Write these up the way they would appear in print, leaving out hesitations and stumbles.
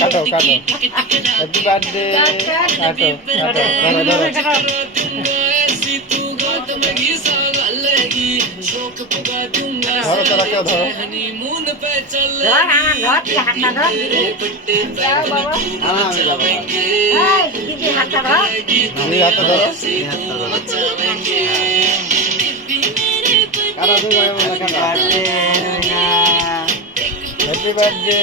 কাটো কাটো happy birthday কাটো কাটো ধরো ধরো ধরো তোরা কেউ ধরো দুই হাতে ধরো হ্যাপি বার্থডে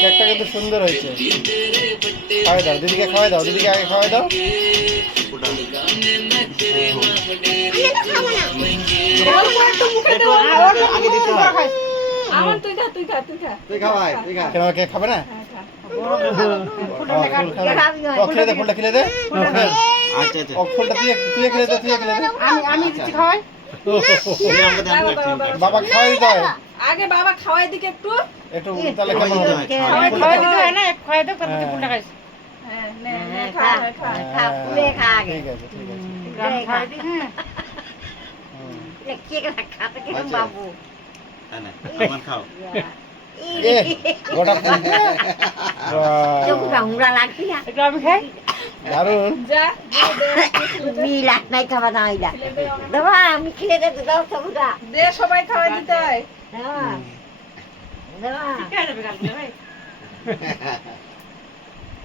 কেকটা কিন্তু সুন্দর হয়েছে খাওয়াই দাও দিদিকে খাওয়াই দাও দিদিকে আগে খাওয়াই দাও খাবে না খেলে দে ফুলটা খেলে দে ফুলটা তুই খেলে দে তুই খেলে দে আমি কিছু খাওয়াই বাবা খাওয়াই দাও আগে বাবা খাওয়াই দিকে একটু একটু তাহলে কেমন হবে খাওয়াই দিতে হয় না খাওয়াই দাও কত ফুলটা খাইছ হ্যাঁ নে খা খা পুরে খা আগে ঠিক আছে ঠিক আছে গ্রাম খাওয়াই দি হ্যাঁ কেক খাতে কি বাবু না আমার খাও এ গোটা চোখটা হুড়া লাগছে না একটু আমি খাই দারুন যা মিলা নাই খাওয়া না হইলা বাবা আমি খেলে দে দাও চোখটা দে সবাই খাওয়াই দিতে হয় হ্যাঁ বাবা ঠিক আছে বেকাল ভাই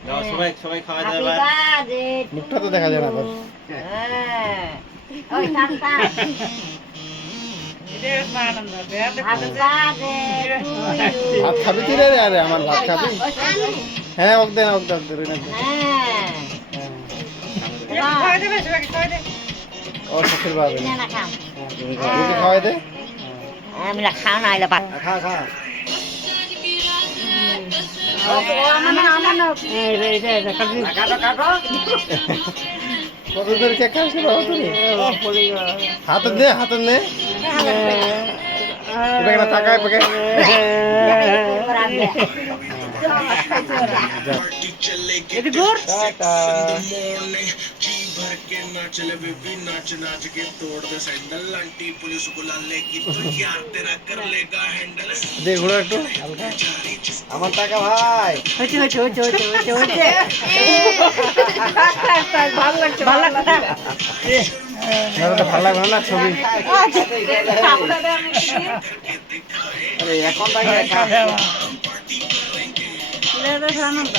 দাও সবাই সবাই খাওয়া হ্যাপি দাওয়া বার্থডে মুখটা তো দেখা যায় না তোর হ্যাঁ ওই টাটা এটা আনন্দ হ্যাপি বার্থডে ভাত খাবি তুই রে আরে আমার ভাত খাবি হ্যাঁ ওক দে ওক দে হ্যাঁ খাওয়াই দেবে সবাই খাওয়াই দে ও সখীর বাবা না খাও দিদি খাওয়াই দে আমি না খাও না আইলা বাদ খা খা কাটো কাটো কতদের কেক খাইছ বাবা তুমি হাতে দে হাতে নে এটা কেন তাকায় পাকে এদি গুড় টাটা দে ঘোড়া একটু হালকা আমার টাকা ভাই হচ্ছে ভালো লাগছে ভালো লাগছে ভালো লাগবে না ছবি আরে এখন টাকা খা আনন্দ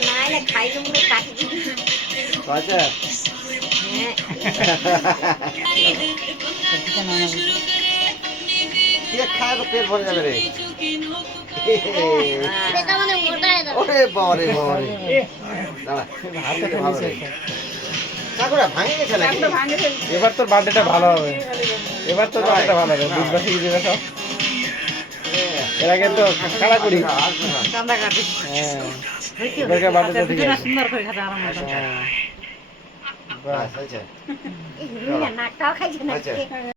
না আইলা খাইলে মুখে কাটি দিবি আচ্ছা কেক খায় তো পেট ভরে যাবে রে ওরে বাবারে বাবারে দাঁড়া হাতে খাইছে কাকুরা ভাঙে গেছে নাকি ভাঙে ফেলছি এবার তোর বার্থডেটা ভালো হবে এবার তোর বার্থডেটা ভালো হবে বুঝবা শিখে দেবে সব এর আগে তো কাড়াকুড়ি কান্দা কাটি হ্যাঁ এবারকার বার্থডেটা ঠিক আছে সুন্দর করে খাতে আরাম মতো হ্যাঁ বাহ আচ্ছা এই নাকটাও খাইছে না আচ্ছা